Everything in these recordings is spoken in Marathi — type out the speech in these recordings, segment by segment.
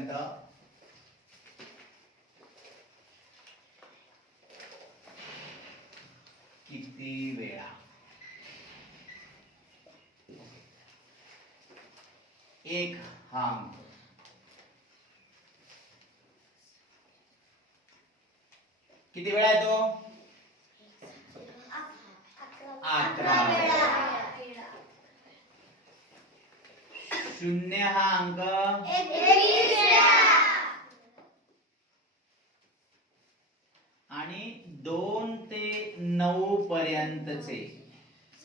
पर्यंत किती वेळा एक हा अंक किती वेळा येतो 11 वेळा. शून्य हा अंक 21 वेळा. आणि 2 ते 9 पर्यंतचे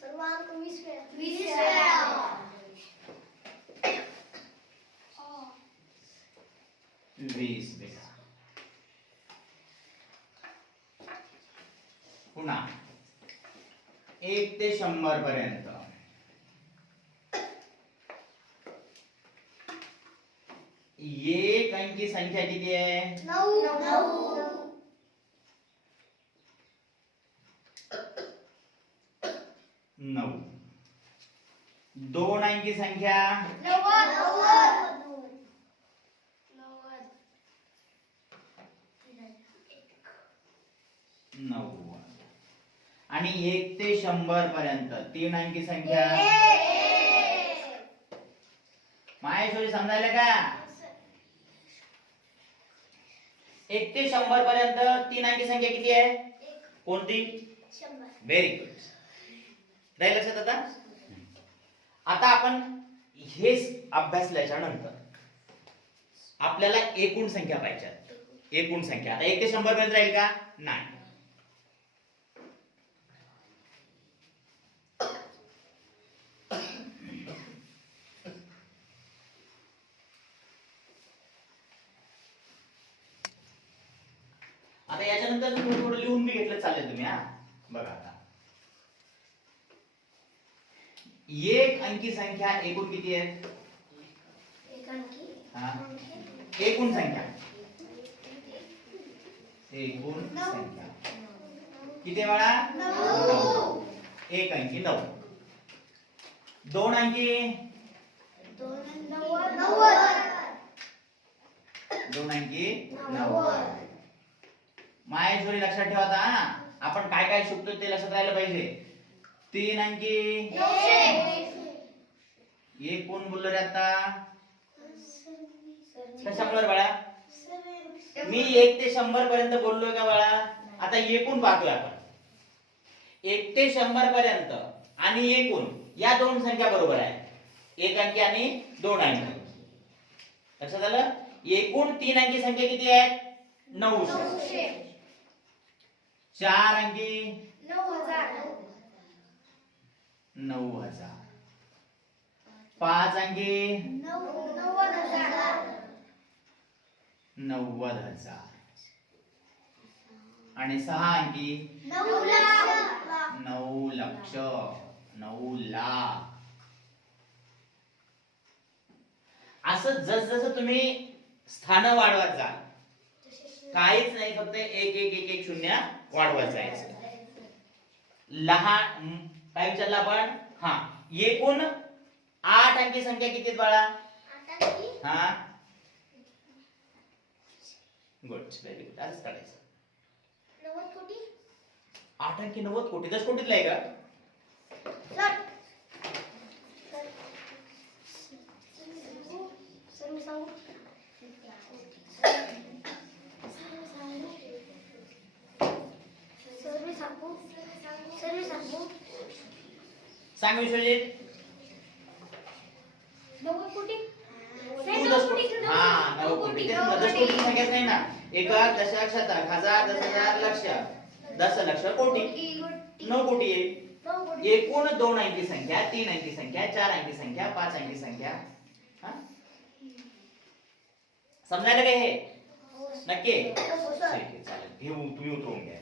सर्व अंक 20 वेळा. 20 वेळा. 20 वेळा. पुन्हा 1 ते 100 पर्यंत एक अंकी संख्या किती आहे 9. 9. 2 अंकी संख्या 90. आणि 1 ते 100 पर्यंत 3 अंकी संख्या माहेश्वरी समजायला का 1 ते 100 पर्यंत 3 अंकी संख्या किती आहे कोणती 100. व्हेरी गुड राहील लक्षात आता आपण हेच अभ्यासल्याच्या नंतर आपल्याला एकूण संख्या पाहिजे एकूण संख्या आता 1 ते 100 पर्यंत राहील का नाही आता याच्यानंतर थोडं लिहून बी घेतलं चालेल तुम्ही हा बघा आता एक अंकी संख्या एकूण किती आहे एक अंकी हा एकूण संख्या एकूण संख्या किती आहे बाळा 9 एक अंकी 9 2 अंकी 2 अंकी 90 माहेश्वरी लक्षात ठेवा आता आपण काय काय शिकतोय ते लक्षात राहिलं पाहिजे 3 अंकी 900. एक कोण बोललो रे आता कशामुळे बाळा मी 1 ते 100 पर्यंत बोललोय का बाळा आता एकूण पाहतोय आपण 1 ते 100 पर्यंत आणि एकूण या दोन संख्या बरोबर आहे एक अंकी आणि 2 अंकी लक्षात आलं एकूण 3 अंकी संख्या किती आहे 900 4 अंकी 9000 9000 5 अंकी 90000 90,000 आणि 6 अंकी 9 लाख 9 लक्ष 9 लाख असं जसजसं तुम्ही स्थान वाढवत जा काहीच नाही फक्त 1 शून्य वाढवत जायचं लहान काय विचारलं आपण हा एकूण 8 अंकी संख्या किती आहेत बाळा हा गुड व्हेरी गुड असंच काढायचं 90 कोटी 8 अंकी 90 कोटी 10 कोटीतला आहे का सर मी सांगू सांग विश्वजित 90 कोटी तू 10 कोटी हा 9 कोटी 10 कोटी संख्याच नाही ना एकक दशक शतक हजार 10,000 लक्ष 10 लक्ष कोटी 9 कोटी आहे एकूण 2 अंकी संख्या 3 अंकी संख्या 4 अंकी संख्या 5 अंकी संख्या हा समजायला काय हे नक्की ठीक आहे चालेल घेऊ तुम्ही उतरवून घ्या